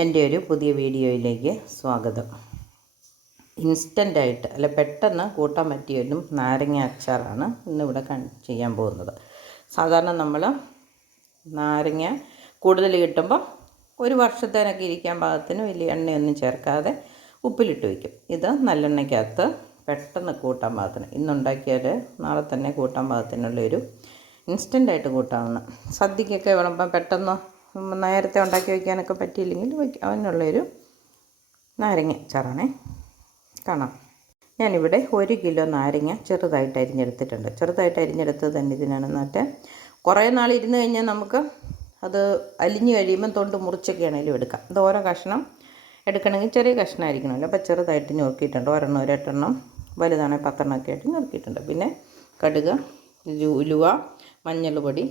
എൻ്റെ ഒരു പുതിയ വീഡിയോയിലേക്ക് സ്വാഗതം. ഇൻസ്റ്റൻ്റായിട്ട് അല്ല പെട്ടെന്ന് കൂട്ടാൻ പറ്റിയൊരു നാരങ്ങ അച്ചാറാണ് ഇന്നിവിടെ ചെയ്യാൻ പോകുന്നത്. സാധാരണ നമ്മൾ നാരങ്ങ കൂടുതൽ കിട്ടുമ്പോൾ ഒരു വർഷത്തേനൊക്കെ ഇരിക്കാൻ പാകത്തിന് വലിയ എണ്ണയൊന്നും ചേർക്കാതെ ഉപ്പിലിട്ട് വയ്ക്കും. ഇത് നല്ലെണ്ണയ്ക്കകത്ത് പെട്ടെന്ന് കൂട്ടാൻ പാകത്തിന് ഇന്നുണ്ടാക്കിയാൽ നാളെ തന്നെ കൂട്ടാൻ പാകത്തിനുള്ളൊരു ഇൻസ്റ്റൻ്റായിട്ട് കൂട്ടാവുന്ന സദ്യക്കൊക്കെ വിളമ്പം പെട്ടെന്ന് നേരത്തെ ഉണ്ടാക്കി വയ്ക്കാനൊക്കെ പറ്റിയില്ലെങ്കിൽ അതിനുള്ളൊരു നാരങ്ങ അച്ചാറാണേ. കാണാം. ഞാനിവിടെ 1 കിലോ നാരങ്ങ ചെറുതായിട്ട് അരിഞ്ഞെടുത്തിട്ടുണ്ട്. ചെറുതായിട്ട് അരിഞ്ഞെടുത്തത് തന്നെ ഇതിനാണ്. എന്നിട്ട് കുറേ നാൾ ഇരുന്ന് കഴിഞ്ഞാൽ നമുക്ക് അത് അലിഞ്ഞ് കഴിയുമ്പം തൊണ്ട് മുറിച്ചൊക്കെ ആണെങ്കിലും എടുക്കാം. ഇത് ഓരോ കഷ്ണം എടുക്കണമെങ്കിൽ ചെറിയ കഷ്ണമായിരിക്കണമല്ലോ. അപ്പോൾ ചെറുതായിട്ട് ഞുറുക്കിയിട്ടുണ്ട്. ഒരെണ്ണം 8 വലുതാണെങ്കിൽ 10 ഒക്കെ ആയിട്ട് ഞുറുക്കിയിട്ടുണ്ട്. പിന്നെ കടുക്, ഉലുവ, മഞ്ഞൾ പൊടി,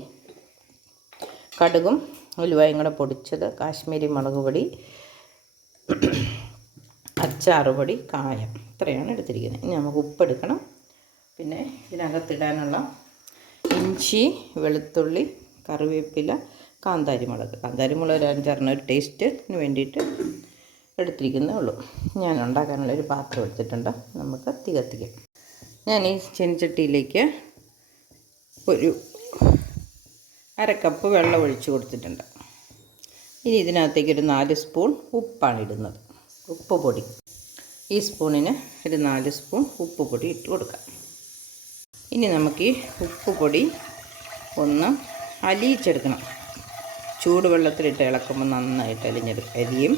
കടുകും ഉലുവയും കൂടെ പൊടിച്ചത്, കാശ്മീരി മുളക് പൊടി, അച്ചാറ് പൊടി, കായം, ഇത്രയാണ് എടുത്തിരിക്കുന്നത്. ഇനി നമുക്ക് ഉപ്പെടുക്കണം. പിന്നെ ഇതിനകത്തിടാനുള്ള ഇഞ്ചി, വെളുത്തുള്ളി, കറിവേപ്പില, കാന്താരിമുളക് ഒരു 5 ഒരു ടേസ്റ്റിന് വേണ്ടിയിട്ട് എടുത്തിരിക്കുന്നേ ഉള്ളൂ. ഞാൻ ഉണ്ടാക്കാനുള്ളൊരു പാത്രം എടുത്തിട്ടുണ്ട്. നമുക്ക് തീ കത്തിക്കാം. ഞാൻ ഈ ചീനച്ചട്ടിയിലേക്ക് ഒരു 1/2 കപ്പ് വെള്ളം ഒഴിച്ച് കൊടുത്തിട്ടുണ്ട്. ഇനി ഇതിനകത്തേക്ക് ഒരു 4 സ്പൂൺ ഉപ്പാണ് ഇടുന്നത്. ഉപ്പ് പൊടി ഈ സ്പൂണിന് ഒരു 4 സ്പൂൺ ഉപ്പ് പൊടി ഇട്ട് കൊടുക്കാം. ഇനി നമുക്ക് ഈ ഉപ്പ് പൊടി ഒന്ന് അലിയിച്ചെടുക്കണം. ചൂടുവെള്ളത്തിലിട്ട് ഇളക്കുമ്പോൾ നന്നായിട്ട് അരിയും.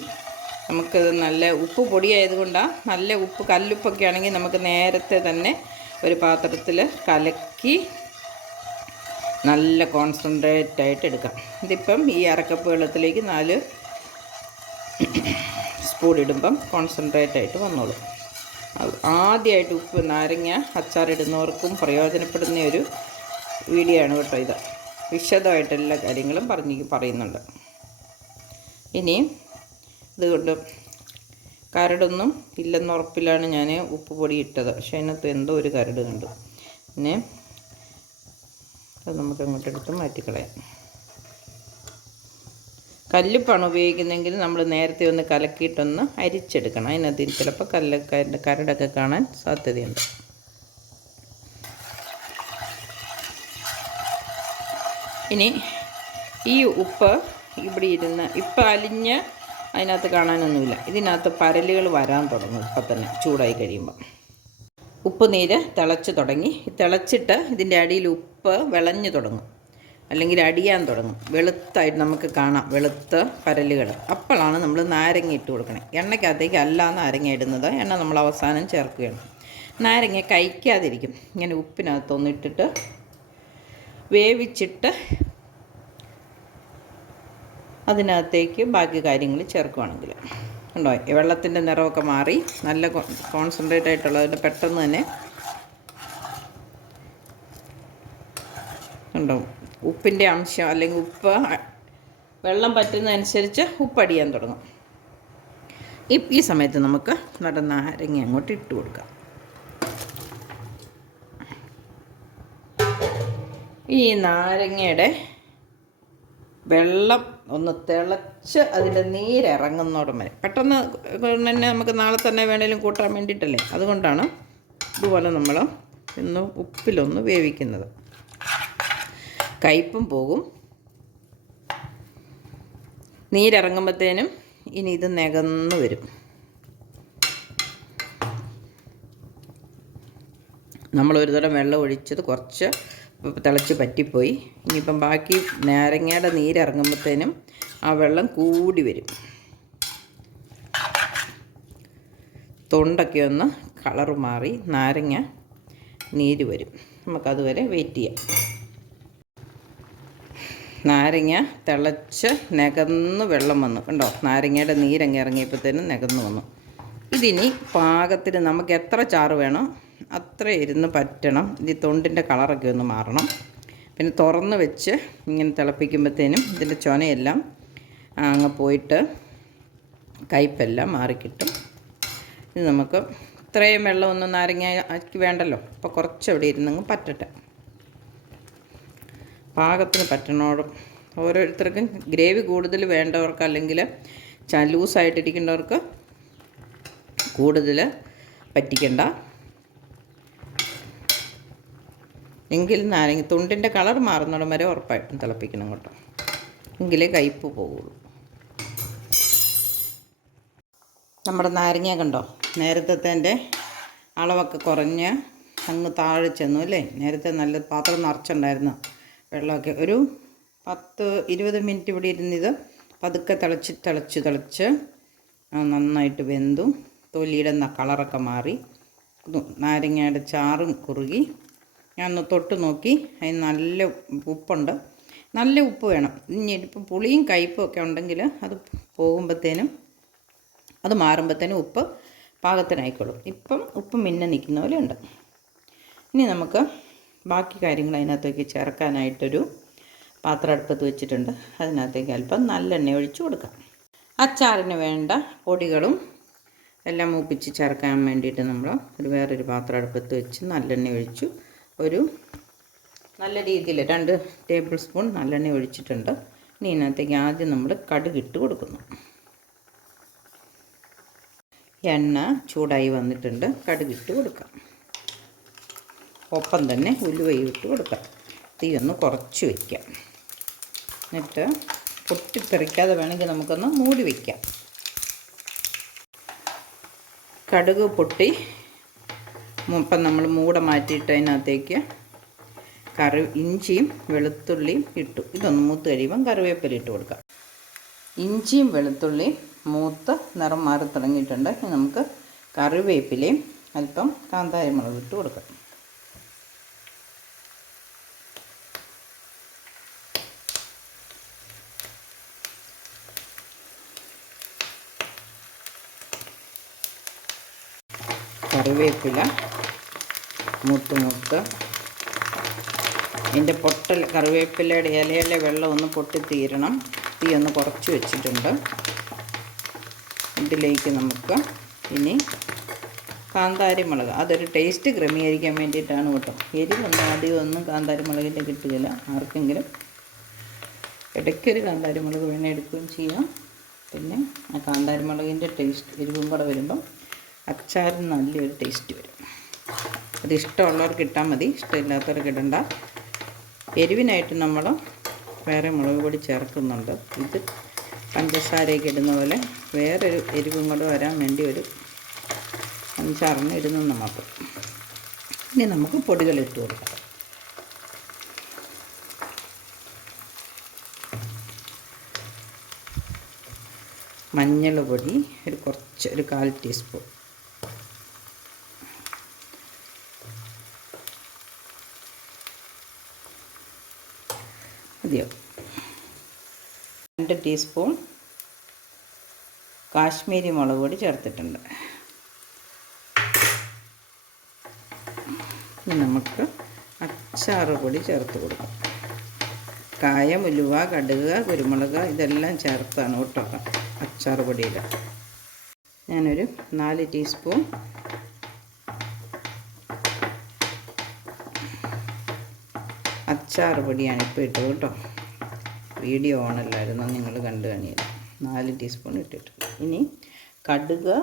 നമുക്കത് നല്ല ഉപ്പ് പൊടിയായതുകൊണ്ടാണ്. നല്ല ഉപ്പ് കല്ലുപ്പൊക്കെ ആണെങ്കിൽ നമുക്ക് നേരത്തെ തന്നെ ഒരു പാത്രത്തിൽ കലക്കി നല്ല കോൺസെൻട്രേറ്റ് ആയിട്ട് എടുക്കാം. ഇതിപ്പം ഈ 1/2 കപ്പ് വെള്ളത്തിലേക്ക് 4 സ്പൂൺ ഇടുമ്പം കോൺസെൻട്രേറ്റ് ആയിട്ട് വന്നോളൂ. ആദ്യമായിട്ട് ഉപ്പ് നാരങ്ങ അച്ചാറിടുന്നവർക്കും പ്രയോജനപ്പെടുന്ന ഒരു വീഡിയോ ആണ് കേട്ടോ ഇത്. വിശദമായിട്ട് എല്ലാ കാര്യങ്ങളും പറയുന്നുണ്ട്. ഇനി ഇതുകൊണ്ട് കരടൊന്നും ഇല്ലെന്ന് ഉറപ്പിലാണ് ഞാൻ ഉപ്പ് പൊടി ഇട്ടത്. പക്ഷേ അതിനകത്ത് എന്തോ ഒരു കരട് കണ്ടു. പിന്നെ അത് നമുക്ക് അങ്ങോട്ടെടുത്ത് മാറ്റിക്കളയാം. കല്ലുപ്പാണ് ഉപയോഗിക്കുന്നതെങ്കിൽ നമ്മൾ നേരത്തെ ഒന്ന് കലക്കിയിട്ടൊന്ന് അരിച്ചെടുക്കണം. അതിനകത്ത് ചിലപ്പോൾ കരടൊക്കെ കാണാൻ സാധ്യതയുണ്ട്. ഇനി ഈ ഉപ്പ് ഇവിടെ ഇരുന്ന് ഇപ്പം അലിഞ്ഞ് അതിനകത്ത് കാണാനൊന്നുമില്ല. ഇതിനകത്ത് പരലുകൾ വരാൻ തുടങ്ങും. ഇപ്പം തന്നെ ചൂടായി കഴിയുമ്പോൾ ഉപ്പ് നീര് തിളച്ച് തുടങ്ങി. തിളച്ചിട്ട് ഇതിൻ്റെ അടിയിൽ ഉപ്പ് വിളഞ്ഞു തുടങ്ങും, അല്ലെങ്കിൽ അടിയാൻ തുടങ്ങും. വെളുത്തായിട്ട് നമുക്ക് കാണാം, വെളുത്ത പരലുകൾ. അപ്പോഴാണ് നമ്മൾ നാരങ്ങ ഇട്ട് കൊടുക്കണം. എണ്ണയ്ക്കകത്തേക്ക് അല്ല നാരങ്ങ ഇടുന്നത്. എണ്ണ നമ്മൾ അവസാനം ചേർക്കുകയാണ്. നാരങ്ങ കഴിക്കാതിരിക്കും. ഇങ്ങനെ ഉപ്പിനകത്തൊന്നിട്ടിട്ട് വേവിച്ചിട്ട് അതിനകത്തേക്ക് ബാക്കി കാര്യങ്ങൾ ചേർക്കുകയാണെങ്കിൽ ഉണ്ടോ വെള്ളത്തിൻ്റെ നിറമൊക്കെ മാറി നല്ല കോൺസെൻട്രേറ്റ് ആയിട്ടുള്ളതിന് പെട്ടെന്ന് തന്നെ ഉണ്ടോ ഉപ്പിൻ്റെ അംശം, അല്ലെങ്കിൽ ഉപ്പ് വെള്ളം പറ്റുന്നതനുസരിച്ച് ഉപ്പടിയാൻ തുടങ്ങും. ഈ സമയത്ത് നമുക്ക് നാരങ്ങ അങ്ങോട്ട് ഇട്ട് കൊടുക്കാം. ഈ നാരങ്ങയുടെ വെള്ളം ഒന്ന് തിളച്ച് അതിൻ്റെ നീരിറങ്ങുന്നോടം വരെ പെട്ടെന്ന് തന്നെ നമുക്ക് നാളെ തന്നെ വേണേലും കൂട്ടാൻ വേണ്ടിയിട്ടല്ലേ. അതുകൊണ്ടാണ് ഇതുപോലെ നമ്മൾ ഇന്ന് ഉപ്പിലൊന്ന് വേവിക്കുന്നത്. കയ്പും പോകും. നീരിറങ്ങുമ്പോഴത്തേനും ഇനി ഇത് നികന്ന് വരും. നമ്മളൊരു തരം വെള്ളം ഒഴിച്ചത് കുറച്ച് തിളച്ച് പറ്റിപ്പോയി. ഇനിയിപ്പം ബാക്കി നാരങ്ങയുടെ നീരിറങ്ങുമ്പോഴത്തേനും ആ വെള്ളം കൂടി വരും. തൊണ്ടൊക്കെ ഒന്ന് കളറ് മാറി നാരങ്ങ നീര് വരും. നമുക്കതുവരെ വെയിറ്റ് ചെയ്യാം. നാരങ്ങ തിളച്ച് നികന്ന് വെള്ളം വന്നു കണ്ടോ. നാരങ്ങയുടെ നീരങ്ങ് ഇറങ്ങിയപ്പോഴത്തേനും നികന്ന് വന്നു. ഇതിനി പാകത്തിന് നമുക്ക് എത്ര ചാറ് വേണോ അത്ര ഇരുന്ന് പറ്റണം. ഈ തൊണ്ടിൻ്റെ കളറൊക്കെ ഒന്ന് മാറണം. പിന്നെ തുറന്ന് വെച്ച് ഇങ്ങനെ തിളപ്പിക്കുമ്പോഴത്തേനും ഇതിൻ്റെ ചൊനയെല്ലാം അങ്ങ് പോയിട്ട് കയ്പ്പെല്ലാം മാറിക്കിട്ടും. ഇത് നമുക്ക് ഇത്രയും വെള്ളമൊന്നും നാരങ്ങയ്ക്ക് വേണ്ടല്ലോ. അപ്പോൾ കുറച്ചവിടെ ഇരുന്നങ്ങ് പറ്റട്ടെ. പാകത്തിന് പറ്റണോടും ഓരോരുത്തർക്കും ഗ്രേവി കൂടുതൽ വേണ്ടവർക്ക് അല്ലെങ്കിൽ ലൂസായിട്ടിരിക്കുന്നവർക്ക് കൂടുതൽ പറ്റിക്കണ്ട. എങ്കിൽ നാരങ്ങ തുണ്ടിൻ്റെ കളർ മാറുന്നിടം വരെ ഉറപ്പായിട്ടും തിളപ്പിക്കണം കേട്ടോ, എങ്കിലേ കയ്പ്പ് പോകുള്ളൂ. നമ്മുടെ നാരങ്ങ കണ്ടോ, നേരത്തെ അളവൊക്കെ കുറഞ്ഞ് അങ്ങ് താഴെ ചെന്നു അല്ലേ. നേരത്തെ നല്ല പാത്രം നിറച്ചുണ്ടായിരുന്നു വെള്ളമൊക്കെ. ഒരു 10-20 മിനിറ്റ് ഇവിടെ ഇരുന്നിത് പതുക്കെ തിളച്ച് നന്നായിട്ട് വെന്തു. തൊലിയുടെ കളറൊക്കെ മാറി, നാരങ്ങയുടെ ചാറും കുറുകി. ഞാൻ ഒന്ന് തൊട്ട് നോക്കി, അതിന് നല്ല ഉപ്പുണ്ട്. നല്ല ഉപ്പ് വേണം. ഇനി ഇപ്പം പുളിയും കയ്പും ഒക്കെ ഉണ്ടെങ്കിൽ അത് പോകുമ്പോഴത്തേനും, അത് മാറുമ്പോഴത്തേനും ഉപ്പ് പാകത്തിനായിക്കോളും. ഇപ്പം ഉപ്പ് നിൽക്കുന്ന പോലെ ഉണ്ട്. ഇനി നമുക്ക് ബാക്കി കാര്യങ്ങൾ അതിനകത്തേക്ക് ചേർക്കാനായിട്ടൊരു പാത്രം അടുപ്പത്ത് വെച്ചിട്ടുണ്ട്. അതിനകത്തേക്ക് അല്പം നല്ലെണ്ണ ഒഴിച്ച് കൊടുക്കാം. അച്ചാറിന് വേണ്ട പൊടികളും എല്ലാം മൂപ്പിച്ച് ചേർക്കാൻ വേണ്ടിയിട്ട് നമ്മൾ വേറൊരു പാത്രം അടുപ്പത്ത് വെച്ച് നല്ലെണ്ണ ഒഴിച്ചു. ഒരു നല്ല രീതിയിൽ 2 ടേബിൾ സ്പൂൺ നല്ലെണ്ണ ഒഴിച്ചിട്ടുണ്ട്. ഇനി ഇതിനകത്തേക്ക് ആദ്യം നമ്മൾ കടുകിട്ട് കൊടുക്കുന്നു. എണ്ണ ചൂടായി വന്നിട്ടുണ്ട്, കടുകിട്ട് കൊടുക്കാം. ഒപ്പം തന്നെ ഉലുവയും ഇട്ട് കൊടുക്കാം. തീ ഒന്ന് കുറച്ച് വയ്ക്കാം. എന്നിട്ട് പൊട്ടിത്തെറിക്കാതെ വേണമെങ്കിൽ നമുക്കൊന്ന് മൂടി വയ്ക്കാം. കടുക് പൊട്ടി ഇപ്പം നമ്മൾ മൂട മാറ്റിയിട്ട് അതിനകത്തേക്ക് ഇഞ്ചിയും വെളുത്തുള്ളിയും ഇട്ടു. ഇതൊന്ന് മൂത്ത് കഴിയുമ്പം കറിവേപ്പില ഇട്ട് കൊടുക്കാം. ഇഞ്ചിയും വെളുത്തുള്ളിയും മൂത്ത് നിറം മാറി തുടങ്ങിയിട്ടുണ്ട്. നമുക്ക് കറിവേപ്പിലയും അല്പം കാന്താരി മുളക് ഇട്ട് കൊടുക്കാം. കറിവേപ്പില മൂത്ത് അതിൻ്റെ കറിവേപ്പിലയുടെ ഇലയിലെ വെള്ളം ഒന്ന് പൊട്ടിത്തീരണം. തീ ഒന്ന് കുറച്ച് വെച്ചിട്ടുണ്ട്. ഇതിലേക്ക് നമുക്ക് ഇനി കാന്താരി മുളക്, അതൊരു ടേസ്റ്റ് ക്രമീകരിക്കാൻ വേണ്ടിയിട്ടാണ് കേട്ടോ. എരിവൊന്നും അധികമൊന്നും കാന്താരി മുളകിൻ്റെ കിട്ടുകയില്ല. ആർക്കെങ്കിലും ഇടയ്ക്കൊരു കാന്താരി മുളക് വേണേൽ എടുക്കുകയും ചെയ്യാം. പിന്നെ ആ കാന്താരി മുളകിൻ്റെ എരിവും കൂടെ വരുമ്പം അച്ചാറിന് നല്ലൊരു ടേസ്റ്റ് വരും. അത് ഇഷ്ടമുള്ളവർക്ക് ഇട്ടാൽ മതി, ഇഷ്ടമില്ലാത്തവർക്ക് ഇടണ്ട. എരിവിനായിട്ട് നമ്മൾ വേറെ മുളക് പൊടി ചേർക്കുന്നുണ്ട്. ഇത് പഞ്ചസാരയൊക്കെ ഇടുന്ന പോലെ വേറൊരു എരിവും കൂടെ വരാൻ വേണ്ടി ഒരു അഞ്ചാറിന് ഇടുന്നു നമുക്ക്. ഇനി നമുക്ക് പൊടികളിട്ട് കൊടുക്കാം. മഞ്ഞൾ പൊടി ഒരു 1/4 ടീസ്പൂൺ, മതിയോ. 2 ടീസ്പൂൺ കാശ്മീരി മുളക് പൊടി ചേർത്തിട്ടുണ്ട്. ഇനി നമുക്ക് അച്ചാറ് പൊടി ചേർത്ത് കൊടുക്കാം. കായം, ഉലുവ, കടുക്, കുരുമുളക് ഇതെല്ലാം ചേർത്താണ് കേട്ടോ അച്ചാറ് പൊടിയിൽ. ഞാനൊരു 4 ടീസ്പൂൺ അച്ചാറ് പൊടിയാണ് ഇപ്പോൾ ഇട്ടത് കേട്ടോ. വീഡിയോ ഓണല്ലായിരുന്നു, നിങ്ങൾ കണ്ടു കാണിയില്ല. 4 ടീസ്പൂൺ ഇട്ടിട്ടുണ്ട്. ഇനി കടുക്,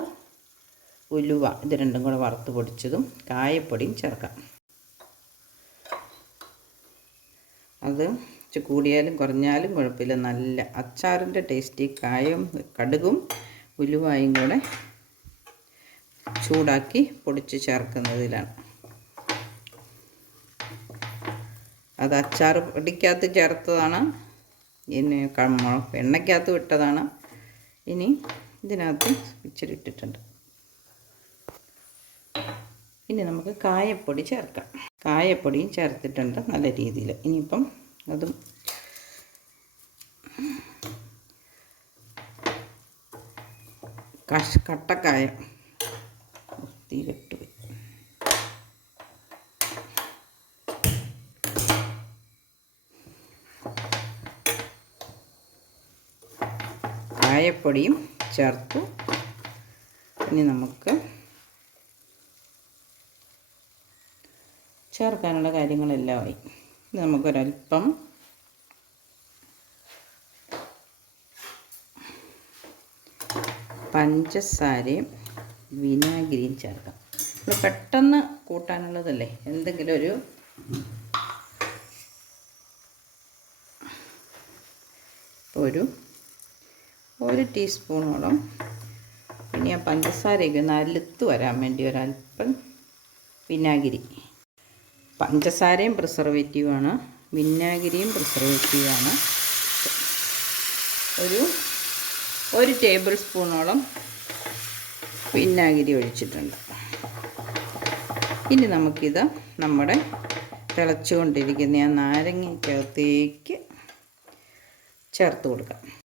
ഉലുവ ഇത് രണ്ടും കൂടെ വറുത്ത് പൊടിച്ചതും കായപ്പൊടിയും ചേർക്കാം. അത് കൂടിയാലും കുറഞ്ഞാലും കുഴപ്പമില്ല. നല്ല അച്ചാറിൻ്റെ ടേസ്റ്റ് കടുകും ഉലുവായും കൂടെ ചൂടാക്കി പൊടിച്ച് ചേർക്കുന്നതിലാണ്. അത് അച്ചാർ പൊടിക്കകത്ത് ചേർത്തതാണ്, ഇനി എണ്ണയ്ക്കകത്ത് വിട്ടതാണ്. ഇനി ഇതിനകത്ത് ഇച്ചിരി ഇട്ടിട്ടുണ്ട്. ഇനി നമുക്ക് കായപ്പൊടി ചേർക്കാം. കായപ്പൊടിയും ചേർത്തിട്ടുണ്ട് നല്ല രീതിയിൽ. ഇനിയിപ്പം അതും കട്ടക്കായം തീരിട്ട് കായപ്പൊടിയും ചേർത്തു. ഇനി നമുക്ക് ചേർക്കാനുള്ള കാര്യങ്ങളെല്ലാം ആയി. ഇനി നമുക്കൊരൽപ്പം പഞ്ചസാരയും വിനാഗിരിയും ചേർക്കാം. നമ്മൾ പെട്ടെന്ന് കൂട്ടാനുള്ളതല്ലേ, എന്തെങ്കിലും ഒരു ടീസ്പൂണോളം. പിന്നെ ആ പഞ്ചസാരയൊക്കെ ഒന്ന് അലുത്ത് വരാൻ വേണ്ടി ഒരല്പം വിനാഗിരി. പഞ്ചസാരയും പ്രിസർവേറ്റീവാണ്, വിനാഗിരിയും പ്രിസർവേറ്റീവാണ്. ഒരു ടേബിൾ സ്പൂണോളം വിനാഗിരി ഒഴിച്ചിട്ടുണ്ട്. ഇനി നമുക്കിത് നമ്മുടെ തിളച്ചുകൊണ്ടിരിക്കുന്ന ആ നാരങ്ങയ്ക്കകത്തേക്ക് ചേർത്ത് കൊടുക്കാം.